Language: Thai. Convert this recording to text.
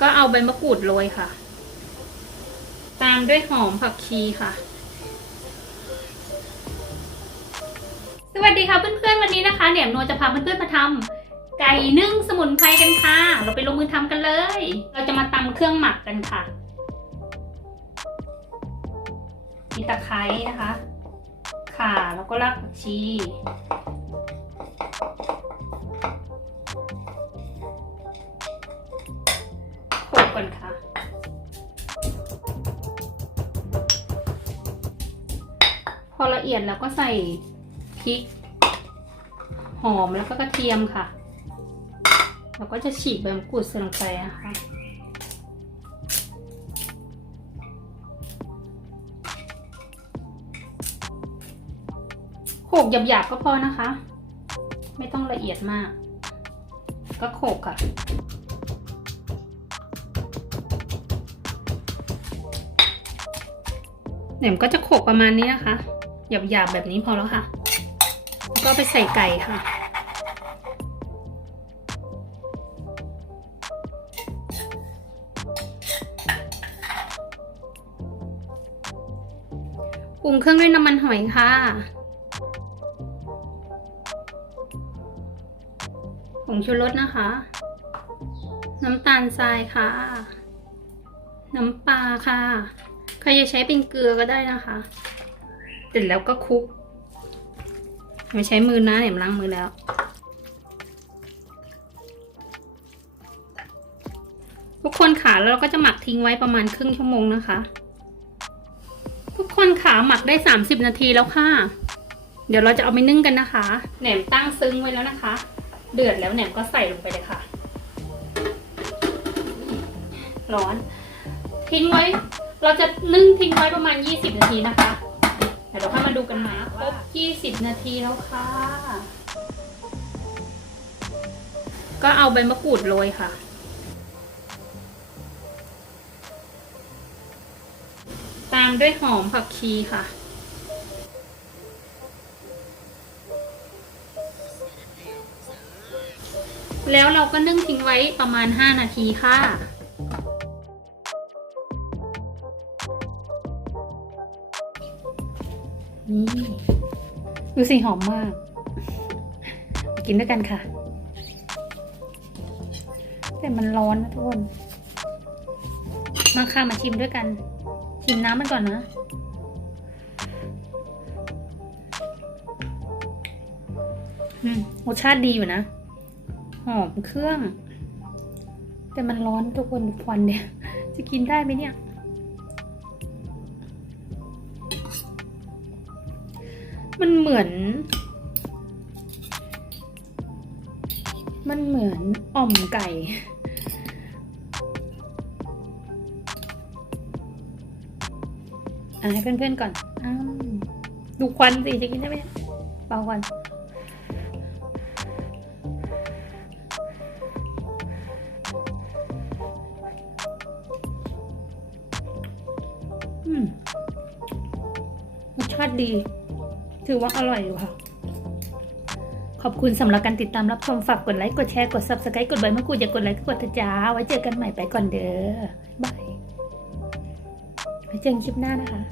ก็เอาใบมะกรูดโรยค่ะ ตามด้วยหอมผักชีค่ะ สวัสดีค่ะเพื่อนๆวันนี้นะคะเนี่ยโนจะพาเพื่อนๆมาทำไก่นึ่งสมุนไพรกันค่ะ เราไปลงมือทำกันเลย เราจะมาตำเครื่องหมักกันค่ะ มีตะไคร้นะคะ ข่าแล้วก็รากผักชี ก่อนค่ะ พอละเอียดแล้วก็ใส่พริก หอมแล้วก็กระเทียมค่ะแล้วก็จะฉีกใบมะกรูดใส่ลงไปนะคะโขกหยาบๆก็พอนะคะ ไม่ต้องละเอียดมาก ก็โขกค่ะ แหนมก็จะโขกประมาณนี้นะคะ หยาบๆแบบนี้พอแล้วค่ะ แล้วก็ไปใส่ไก่ค่ะ ปรุงเครื่องด้วยน้ำมันหอยค่ะ ผงชูรสนะคะ น้ำตาลทรายค่ะ น้ำปลาค่ะ ครจะใช้เป็นเกลือก็ได้นะคะเสร็จแล้วก็คลุกไม่ใช้มือนะเนี่ยล้างมือแล้ว ทุกคนขาแล้วเราก็จะหมักทิ้งไว้ประมาณครึ่งชั่วโมงนะคะ ทุกคนขาหมักได้ 30 นาทีแล้วค่ะ เดี๋ยวเราจะเอาไปนึ่งกันนะคะ แหนมตั้งซึ้งไว้แล้วนะคะ เดือดแล้วแหนมก็ใส่ลงไปเลยค่ะ ร้อน ทิ้งไว้ เราจะนึ่งทิ้งไว้ประมาณ 20 นาทีนะคะเดี๋ยวเราค่อยมาดูกันใหม่ครบ20 นาทีแล้วค่ะ ก็เอาใบมะกรูดโรยค่ะ ตามด้วยหอมผักชีค่ะแล้วเราก็นึ่งทิ้งไว้ประมาณ 5 นาทีค่ะ นี่ดูสิหอมมาก กินด้วยกันค่ะ แต่มันร้อนนะทุกคน มาค่ะมาชิมด้วยกัน ชิมน้ำมันก่อนนะอรสชาติดีอยู่นะ หอมเครื่อง แต่มันร้อนทุกคนควันเนี่ย จะกินได้ไหมเนี่ย มันเหมือน มันเหมือนอ่อมไก่ อะให้เพื่อนๆก่อนอ้าวดูควันสิจะกินได้ไหมเบาควันอืมรสชาติดี ถือว่าอร่อยอยู่ค่ะ ขอบคุณสำหรับการติดตามรับชมฝากกดไลค์ กดแชร์ กด subscribe กดใบมะกรูดอย่ากดไลค์ก็กดเถอะจ้า ไว้เจอกันใหม่ไปก่อนเด้อบายไว้เจอกันคลิปหน้านะคะ